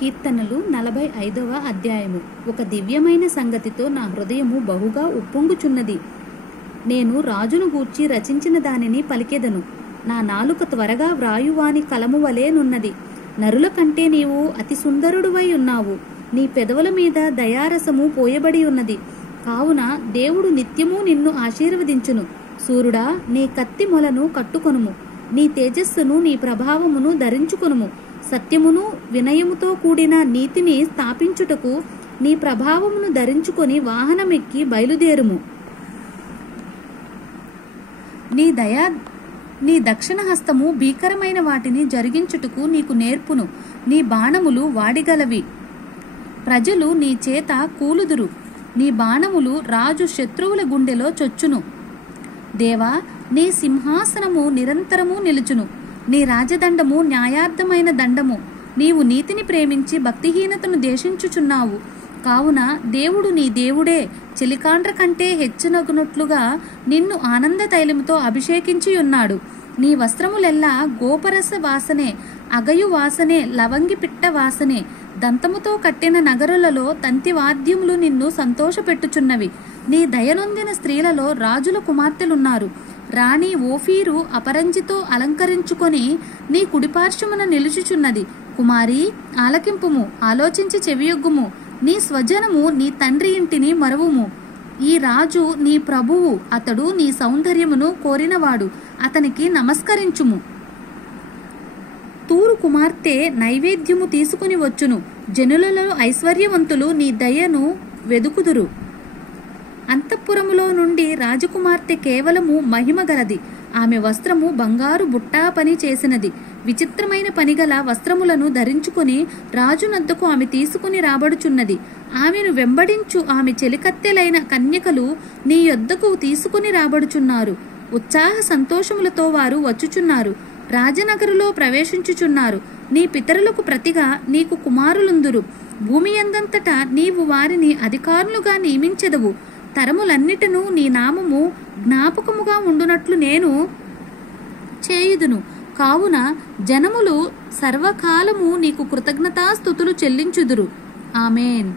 కీర్తనలు 45వ అధ్యాయము. ఒక దివ్యమైన సంగతితో నా హృదయము బహుగా ఉప్పొంగుచున్నది. నేను రాజును గూర్చి రచించిన దానిని పలికెదను. నా నాలుక త్వరగా వ్రాయువాని కలము వలెనున్నది. నరుల కంటే నీవు అతి సుందరుడువై ఉన్నావు. నీ పెదవుల మీద దయారసము పోయబడి ఉన్నది. కావున దేవుడు నిత్యము నిన్ను ఆశీర్వదించును. సూర్యుడా, నీ కత్తి మొలను కట్టుకొనుము. నీ తేజస్సును, నీ ప్రభావమును ధరించుకొనుము. సత్యమును వినయముతో కూడిన నీతిని స్థాపించుటకు నీ ప్రభావమును ధరించుకొని వాహనమెక్కి బయలుదేరుము. నీ దక్షిణ హస్తము భీకరమైన వాటిని జరిగించుటకు నీకు నేర్పును. నీ బాణములు వాడిగలవి. ప్రజలు నీ చేత కూలుదురు. నీ బాణములు రాజు శత్రువుల గుండెలో చొచ్చును. దేవా, నీ సింహాసనము నిరంతరము నిలుచును. నీ రాజదండము న్యాయార్థమైన దండము. నీవు నీతిని ప్రేమించి భక్తిహీనతను దేశించుచున్నావు. కావున దేవుడు నీ దేవుడే చెలికాండ్ర కంటే హెచ్చనగునట్లుగా నిన్ను ఆనంద తైలముతో అభిషేకించి ఉన్నాడు. నీ వస్త్రములెల్లా గోపరస వాసనే, అగయు వాసనే, లవంగి పిట్ట వాసనే. దంతముతో కట్టిన నగరులలో తంతివాద్యములు నిన్ను సంతోషపెట్టుచున్నవి. నీ దయనొందిన స్త్రీలలో రాజుల కుమార్తెలున్నారు. రాణి ఓఫీరు అపరంజితో అలంకరించుకొని నీ కుడిపార్శ్వమున నిలుచుచున్నది. కుమారి, ఆలకింపుము, ఆలోచించి చెవియొగ్గుము. నీ స్వజనము నీ తండ్రి ఇంటిని మరువుము. ఈ రాజు నీ ప్రభువు. అతడు నీ సౌందర్యమును కోరినవాడు. అతనికి నమస్కరించుము. తూరు కుమార్తె నైవేద్యము తీసుకుని వచ్చును. జనులలో ఐశ్వర్యవంతులు నీ దయను వెదుకుదురు. అంతఃపురములో నుండి రాజకుమార్తె కేవలము మహిమ గలది. ఆమె వస్త్రము బంగారు బుట్టా పని చేసినది. విచిత్రమైన పనిగల వస్త్రములను ధరించుకుని రాజునద్దకు ఆమె తీసుకుని రాబడుచున్నది. ఆమెను వెంబడించు ఆమె చెలికత్తెలైన కన్యకలు నీ యొద్దకు తీసుకుని రాబడుచున్నారు. ఉత్సాహ సంతోషములతో వారు వచ్చుచున్నారు. రాజనగరులో ప్రవేశించుచున్నారు. నీ పితరులకు ప్రతిగా నీకు కుమారులుందురు. భూమి యందంతటా నీవు వారిని అధికారులుగా నియమించెదవు. తరములన్నిటను నీ నామము జ్ఞాపకముగా ఉండునట్లు నేను చేయుదును. కావున జనములు సర్వకాలము నీకు కృతజ్ఞతాస్తుతులు చెల్లించుదురు. ఆమేన్.